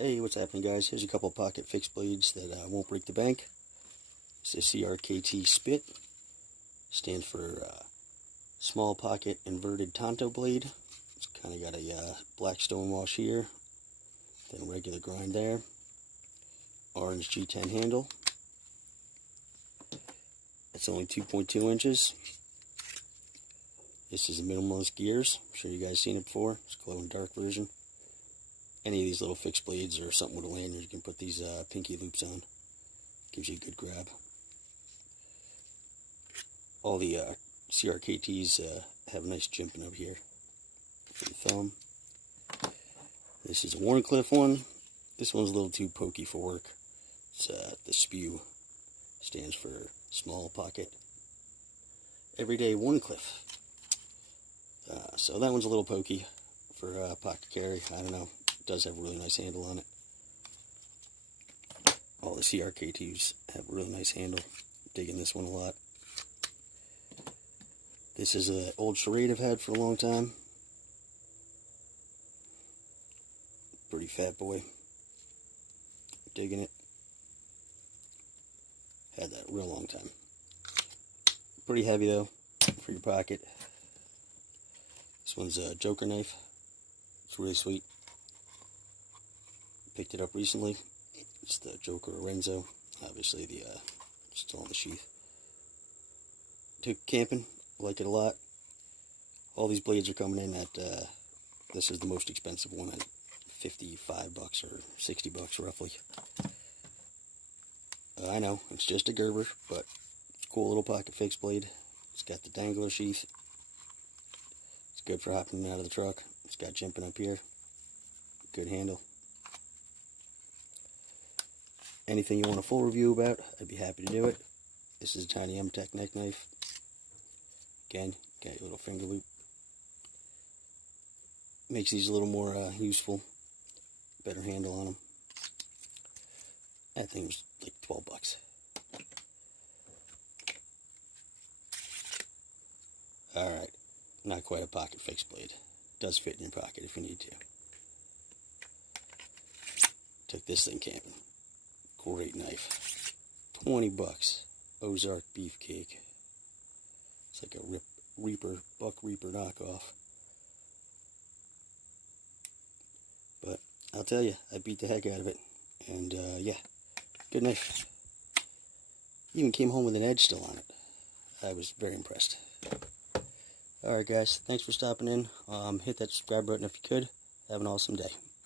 Hey, what's happening, guys? Here's a couple pocket fixed blades that won't break the bank. It's a CRKT SP.i.t. Stands for small pocket inverted tanto blade. It's kind of got a black stonewash here, then regular grind there. Orange G10 handle. It's only 2.2 inches. This is a minimalist gears. I'm sure you guys seen it before. It's a glow in dark version. Any of these little fixed blades or something with a lanyard, you can put these pinky loops on. Gives you a good grab. All the CRKTs have a nice jimping up here for the thumb. This is a Wharncliff one. This one's a little too pokey for work. It's the spew. Stands for small pocket everyday Wharncliff. So that one's a little pokey for pocket carry. I don't know. It does have a really nice handle on it. All the CRKTs have a really nice handle. I'm digging this one a lot. This is an old Schrade I've had for a long time. Pretty fat boy. Digging it. Had that a real long time. Pretty heavy though, for your pocket. This one's a Joker knife. It's really sweet. Picked it up recently. It's the Joker Erinzo. Obviously the still on the sheath. Took camping. Like it a lot. All these blades are coming in at this is the most expensive one at $55 or $60 roughly. I know it's just a Gerber, but it's a cool little pocket fixed blade. It's got the dangler sheath. It's good for hopping out of the truck. It's got jimping up here. Good handle. Anything you want a full review about, I'd be happy to do it. This is a tiny edcknife. Again, got your little finger loop. Makes these a little more useful. Better handle on them. That thing was like $12. Alright, not quite a pocket fixed blade. Does fit in your pocket if you need to. Took this thing camping. Great knife. $20. Ozark beefcake. It's like a buck reaper knockoff. But I'll tell you, I beat the heck out of it. And yeah, good knife. Even came home with an edge still on it. I was very impressed. Alright guys, thanks for stopping in. Hit that subscribe button if you could. Have an awesome day.